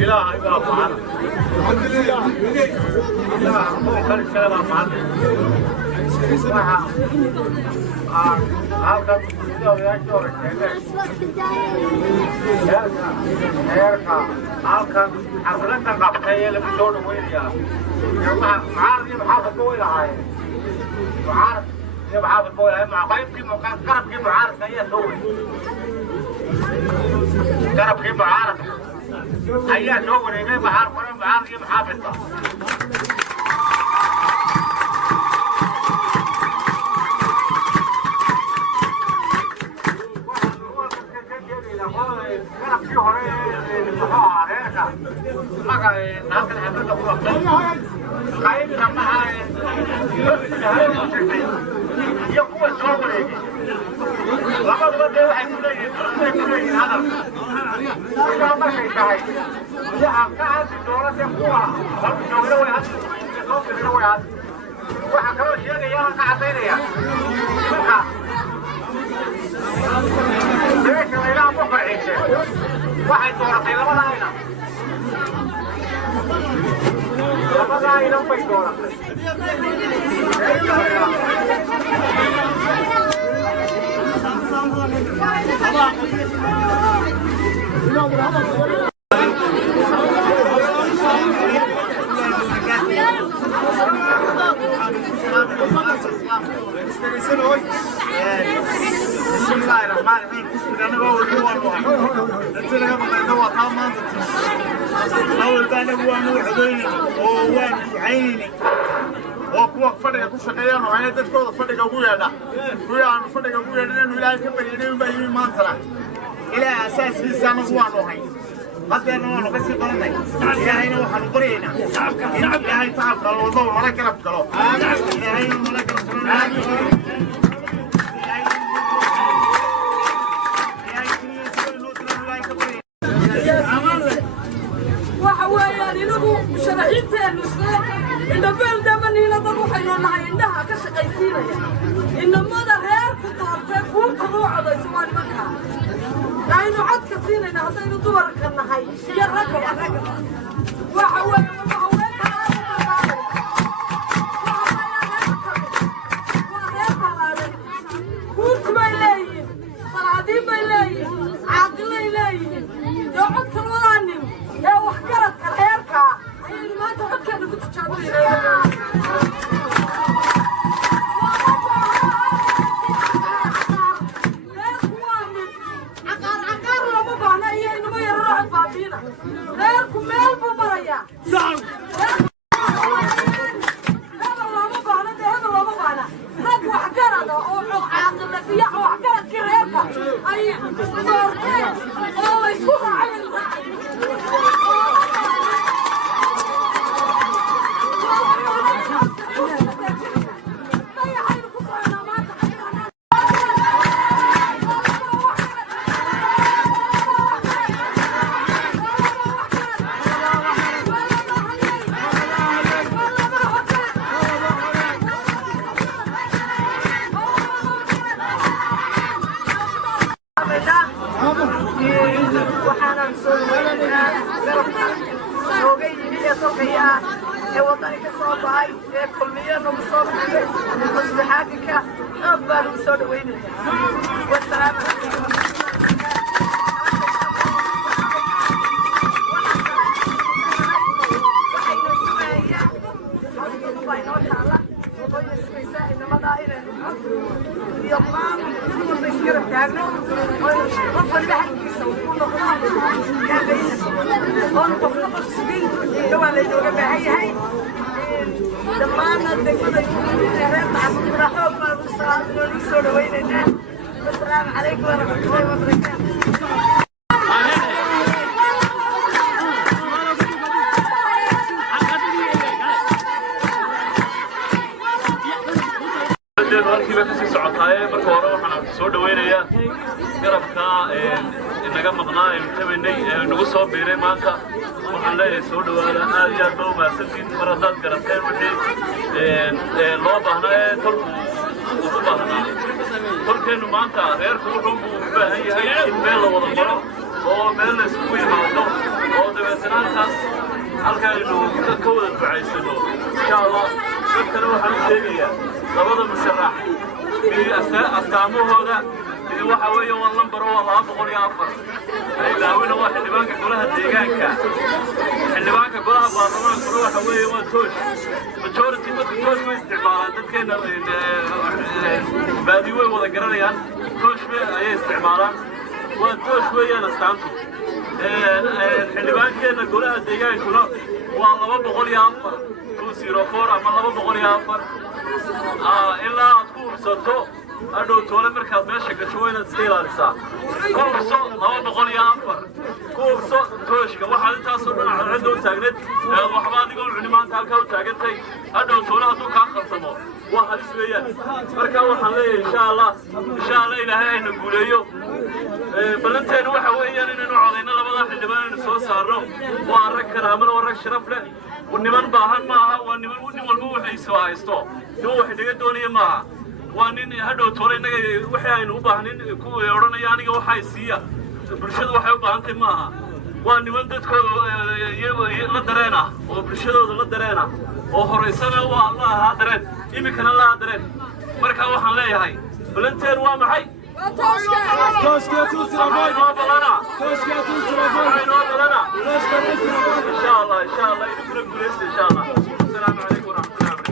إلهي بقى معانا الحمد لله الله خلي السلام معانا halkan heerka halkan xafladan qabtay lagu soo dhaweeyaa معارض محافظ بويل هاي معارض يا محافظ بويل هاي مع قيمتي قرب كيف معارض هي سوي قرب كيف معارض أيها سووا لي بحار قرن بحار يجيب حافظة waxay dooratay labadaayna bay dooratay بسم الله الرحمن الرحيم أنا بقول هو المهم أنت لما قلت هو طعمان أول كان هو موحدين ووان عيني وقوة فرق كل شقيان وعين تذكر فرق أبويا ده ويا فرق أبويا لأنه لا يكمل ينام بيوم ما ترى إلى أساس في السنة هو نوعي قد أنه بس يقولنا يا هنا وحنا قرينا يا هاي تعب قالوا وضوء ولا كلام قالوا يا هاي ولا كلام شرعيتنا المسلمين إن بلد منينا ضروحي لنا عندها كشقيسينا إنما هذا غير كتار تكون طلوع على سوالي مكان لأنه عد كثيرا هذا يدور كنا هاي يا رجل وحوي كورت بيلاين صلادين بيلاين عاقل بيلاين يقعد كلوانين يا وحكرت كالحيركا ما تقعد كذا كنت تشابهين عقار لما بعنا إيه إنه يروح البابينا غيركم مال بمريا هذا لما بعنا ده هذا لما بعنا هذا وحكرت أو عاقل فيها وحكرت كرهكا أي صورتين الله يسوها عمل وطنك الصوباي كلية نمصوبي مصلحاتك أبا نمصود وين والسلام عليكم السلام عليكم ورحمة الله وبركاته. halkiiba kasii socotaay marka hore waxaan soo dhaweynayaa garabka inaga maqnaa ee tabanay nagu soo biiray maanta waxaan leeyahay soo dhawaada aad iyo aad baa umahadsantiin mar haddaad garateen wixii loo baahnaa ee tolku ugu baahnaa tolkeennu maanta reerku wuxuu u baahan yahay in meel la wada maro oo meel la isugu yimaado oo dabeetana halkaaynu ka wada ducaysano insha allah dadkana waxaan u sheegayaa labada musharax astaamahooda waxa weeye waa lambar waa 204 ilaawina waa xildhibaanka golaha deegaanka xildhibaanka golaha baarlamaanka waxa weeye waa toosh majority dadka toosh way isticmaalaan dadkeena baadi way wada garanayaan toosh ayay isticmaalaan waa toosh weeyaan astaantu xildhibaankeena golaha deegaankuna waa 204 204 ama 204 ilaa aad ku ursato adhow toole markaad meesha gasho waa inaad iska ilaalisaa ku urso 204 ku urso tooshka waxaad intaasoo dhan cadceedda u taagneed waxba adigoo cuni maanta halkaa u taagantay adhow toole hadduu kaa khaltamo waa halis weeyaan marka waxaan leeyahay insha allah ilaahay ayna guuleeyo ballanteenu waxa weeyaan inaynu codayno labada xildhibaan aynu soo saarno waa rag karaamana waa rag sharaf leh niman baahan maaha waa nin walba waxaysu haysto nin wax inaga doonaya maaha waa nin hadhow toole innaga wixii aynu u baahnin kuwii odhanaya aniga waxay siiya bulshadu waxay u baahantay maaha waa niman dadkooda la dareen ah oo bulshadooda la dareen ah oo horaysana waa la ahaa dareen iminkana la ahaa dareen marka waxaan leeyahay balanteen waa maxay إن شاء الله يدخل الجلسة إن شاء الله السلام عليكم ورحمة الله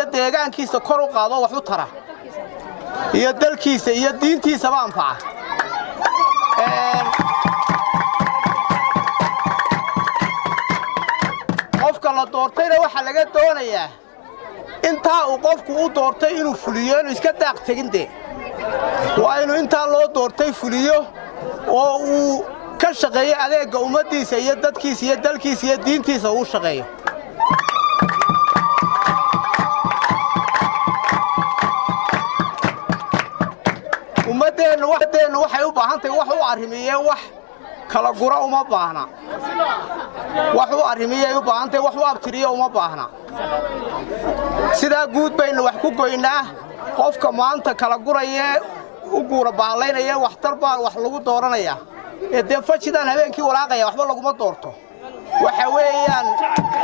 iyo deegaankiisa kor u qaado wax u tara iyo dalkiisa iyo diintiisa ba anfaca qofka la doortayna waxa laga doonayaa inta uu qofku u doortay inuu fuliyo inuu iska daaq taginde waa inuu intaa loo doortay fuliyo oo uu ka shaqeeyo adeegga ummaddiisa iyo dadkiisa iyo dalkiisa iyo diintiisa uu shaqeeyo ummadeennu waxay u baahan tahay wax u arrimeeyeen wax kala gura uma baahna wax u arrimeeyay u baahan tahay wax u abtiriyo uma baahna sidaa guud baynu wax ku goynaa qofka maanta kala guraya u guura baalaynaya waxtar baa wax lagu dooranaya ee fajidan habeenkii walaaqaya waxba laguma doorto waxa weeyaan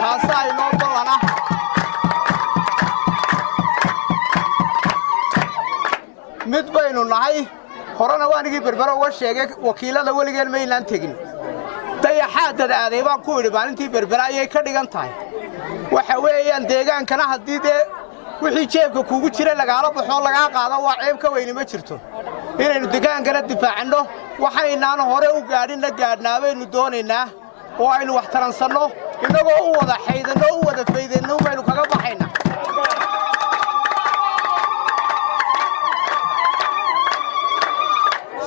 taas ay noo balana mid baynu nahay horena waanigii berbera uga sheegay wakiilada weligeen maynaan tegin dayaxaadad aaday baan ku idhi maalintii berbera ayay ka dhigan tahay waxa weeyaan deegaankana haddii dee wixii jeebka kuugu jira lagaala baxoo lagaa qaado waa ceeb ka weyni ma jirto inaynu degaankana difaacanno waxaynaan hore u gaadhinna gaadhnaa baynu doonaynaa oo aynu wax taransanno innagoo u wada xaydanno u wada faydanno baynu kaga baxaynaa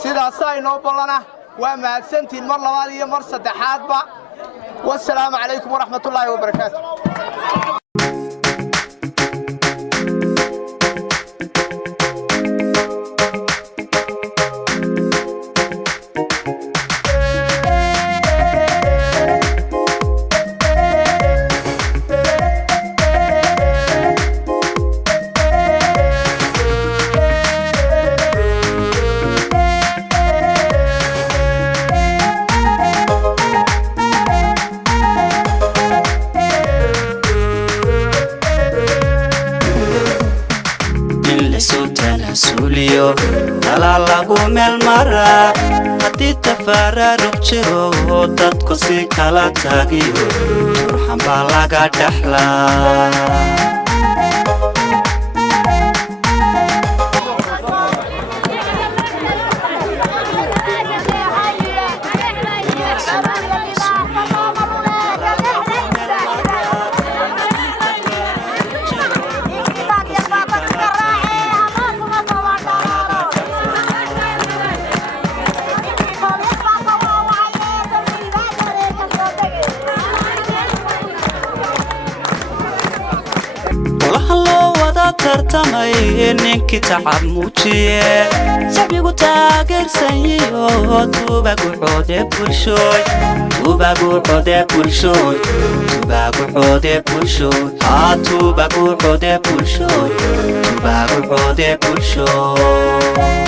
sidaasaa inoo ballana waa mahadsantiin mar labaad iyo mar saddexaadba wassalaamu calaykum waraxmatullaahi wabarakaatu lagu meel maraa haddii tafaaraarug jiro dadku si kala taagiyo turxan baa laga dhexlaa tartamay ninkii tacab muujiye shacbigu taageersanyiyo tubaguxoode bulshooy tubaguxoode bulshooy tubaguxoode bulshooy haa tubaguxoode bulshooy tubaguxoode bulshooy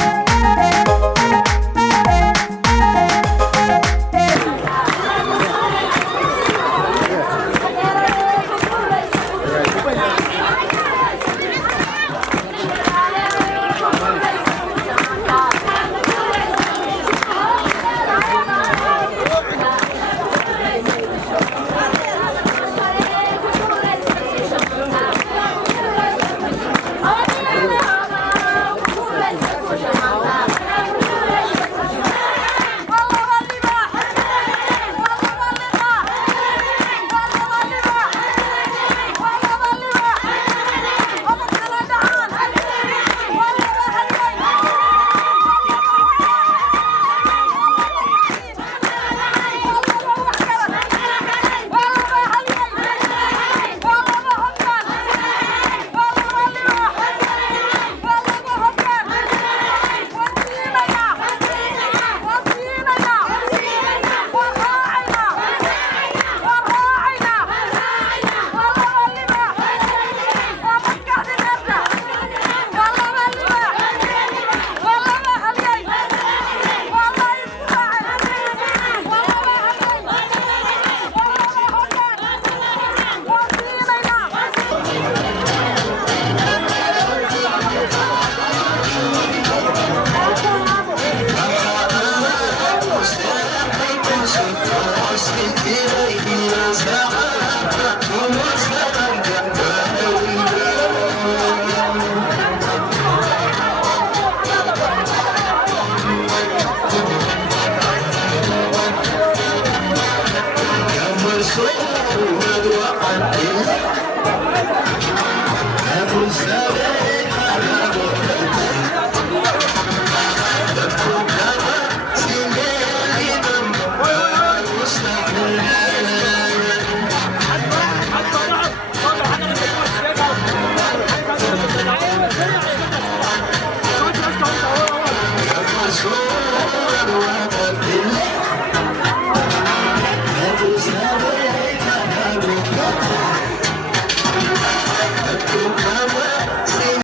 Abusado